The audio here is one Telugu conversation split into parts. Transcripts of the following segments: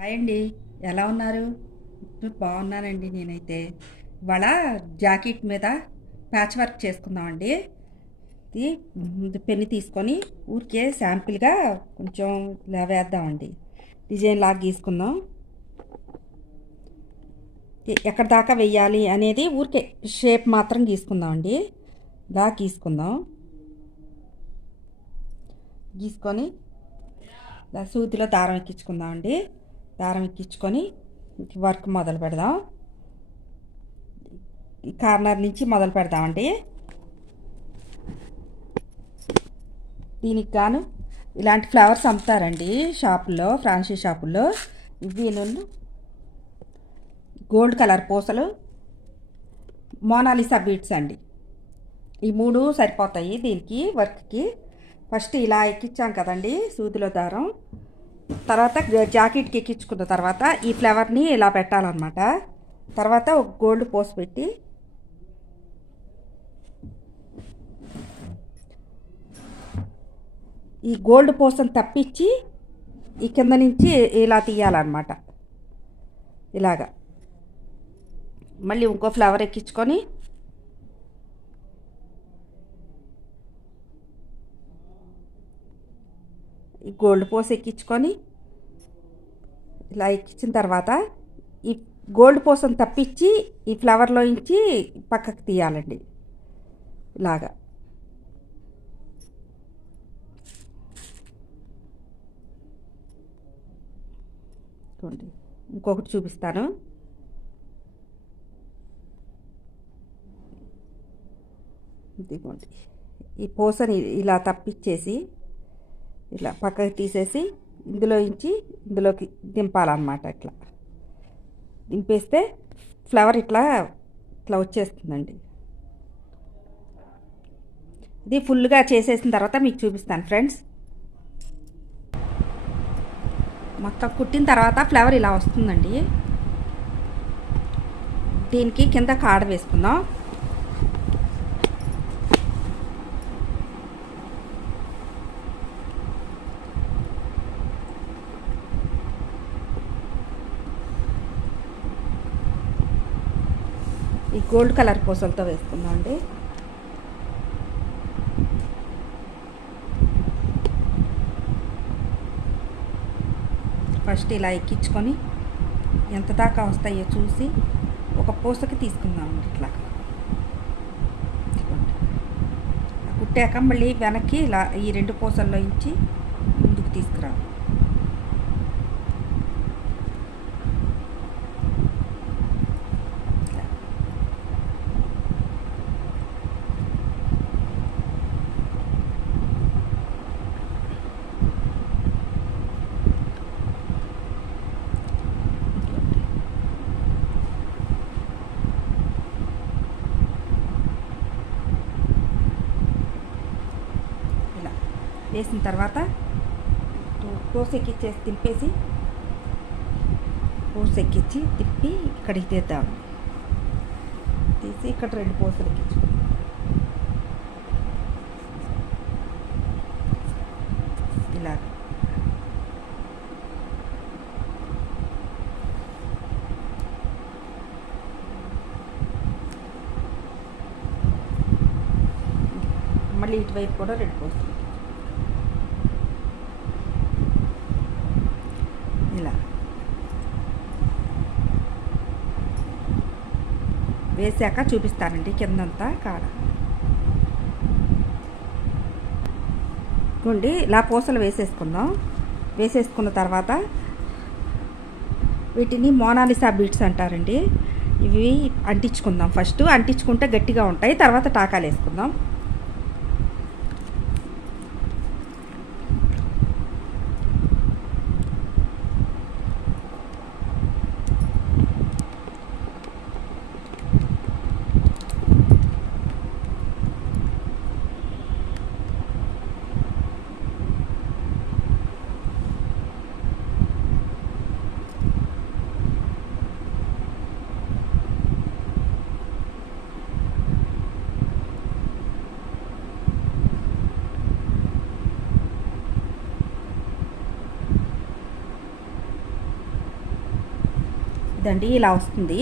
హాయ్ అండి. ఎలా ఉన్నారు? బాగున్నానండి నేనైతే. ఇవాళ జాకెట్ మీద ప్యాచ్ వర్క్ చేసుకుందామండి. ఇది పెన్ను తీసుకొని ఊరికే శాంపిల్గా కొంచెం ఇలా వేద్దామండి. డిజైన్ లాగా గీసుకుందాం. ఎక్కడ దాకా వెయ్యాలి అనేది ఊరికే షేప్ మాత్రం గీసుకుందామండి. ఇలా గీసుకుందాం. గీసుకొని ఇలా సూదిలో దారం ఎక్కించుకుందామండి. దారం ఎక్కించుకొని వర్క్ మొదలు పెడదాం. ఈ కార్నర్ నుంచి మొదలు పెడదామండి. దీనికి గాను ఇలాంటి ఫ్లవర్స్ అమ్ముతారండి షాపుల్లో, ఫ్యాన్సీ షాపుల్లో. ఇవి గోల్డ్ కలర్ పూసలు, మోనాలిసా బీడ్స్ అండి. ఈ మూడు సరిపోతాయి దీనికి వర్క్కి. ఫస్ట్ ఇలా ఎక్కించాం కదండి సూదిలో దారం. తర్వాత జాకెట్కి ఎక్కించుకున్న తర్వాత ఈ ఫ్లవర్ని ఇలా పెట్టాలన్నమాట. తర్వాత ఒక గోల్డ్ పోస్ పెట్టి ఈ గోల్డ్ పోసను తప్పించి ఈ కింద నుంచి ఇలా తీయాలన్నమాట. ఇలాగా మళ్ళీ ఇంకో ఫ్లవర్ ఎక్కించుకొని ఈ గోల్డ్ పోస్ ఎక్కించుకొని ఇలా ఎక్కించిన తర్వాత ఈ గోల్డ్ పోసను తప్పించి ఈ ఫ్లవర్లో నుంచి పక్కకు తీయాలండి. ఇలాగా ఇంకొకటి చూపిస్తాను. ఇదిగోండి, ఈ పూసని ఇలా తప్పించేసి ఇలా పక్కకి తీసేసి ఇందులోకి దింపాలన్నమాట. ఇట్లా దింపేస్తే ఫ్లవర్ ఇట్లా వచ్చేస్తుందండి. ఇది ఫుల్గా చేసేసిన తర్వాత మీకు చూపిస్తాను ఫ్రెండ్స్. మొత్తం కుట్టిన తర్వాత ఫ్లవర్ ఇలా వస్తుందండి. దీనికి కింద కాడ వేసుకుందాం. ఈ గోల్డ్ కలర్ పూసలతో వేసుకుందాం అండి. ఫస్ట్ ఇలా ఎక్కించుకొని ఎంత దాకా వస్తాయో చూసి ఒక పూసకి తీసుకుందామండి. ఇట్లా కుట్టాక మళ్ళీ వెనక్కి ఇలా ఈ రెండు పూసల్లో ఇచ్చి ముందుకు తీసుకురా. వేసిన తర్వాత పూస ఎక్కిచ్చేసి తిప్పేసి పూస ఎక్కించి తిప్పి ఇక్కడికి తీద్దాం. తీసి ఇక్కడ రెండు పూసలు ఎక్కించు. ఇలా మళ్ళీ ఇటువైపు కూడా రెండు పూసలు ఇలా వేసాక చూపిస్తానండి కిందంతా కాడ. గుండి ఇలా పూసలు వేసేసుకుందాం. వేసేసుకున్న తర్వాత వీటిని మోనాలిసా బీడ్స్ అంటారండి. ఇవి అంటించుకుందాం. ఫస్ట్ అంటించుకుంటే గట్టిగా ఉంటాయి, తర్వాత టాకాలు వేసుకుందాం. ఇదండి ఇలా వస్తుంది.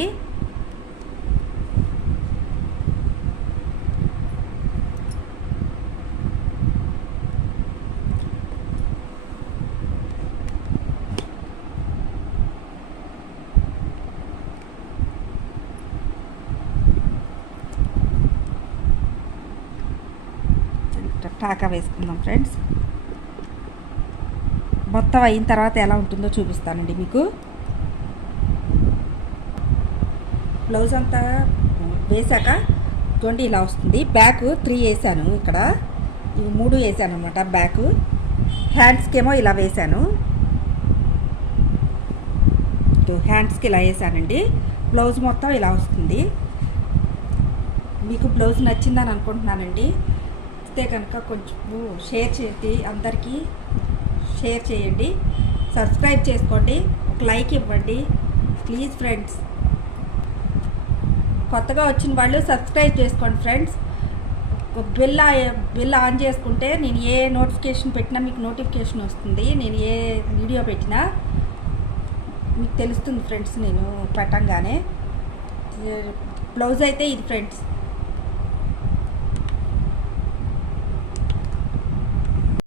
టాకా వేసుకుందాం ఫ్రెండ్స్. మొత్తం అయిన తర్వాత ఎలా ఉంటుందో చూపిస్తానండి మీకు. బ్లౌజ్ అంతా వేసాక చూడండి ఇలా వస్తుంది. బ్యాక్ 3 వేసాను, ఇక్కడ ఇవి 3 వేసాను అనమాట. బ్యాక్ హ్యాండ్స్కేమో ఇలా వేసాను, హ్యాండ్స్కి ఇలా వేసానండి. బ్లౌజ్ మొత్తం ఇలా వస్తుంది. మీకు బ్లౌజ్ నచ్చిందని అనుకుంటున్నానండి. అయితే కనుక కొంచెం షేర్ చేయండి, అందరికీ షేర్ చేయండి, సబ్స్క్రైబ్ చేసుకోండి, ఒక లైక్ ఇవ్వండి ప్లీజ్ ఫ్రెండ్స్. కొత్తగా వచ్చిన వాళ్ళు సబ్స్క్రైబ్ చేసుకోండి ఫ్రెండ్స్. బిల్ ఆన్ చేసుకుంటే నేను ఏ నోటిఫికేషన్ పెట్టినా మీకు నోటిఫికేషన్ వస్తుంది. నేను ఏ వీడియో పెట్టినా మీకు తెలుస్తుంది ఫ్రెండ్స్ నేను పెట్టంగానే. బ్లౌజ్ అయితే ఇది ఫ్రెండ్స్.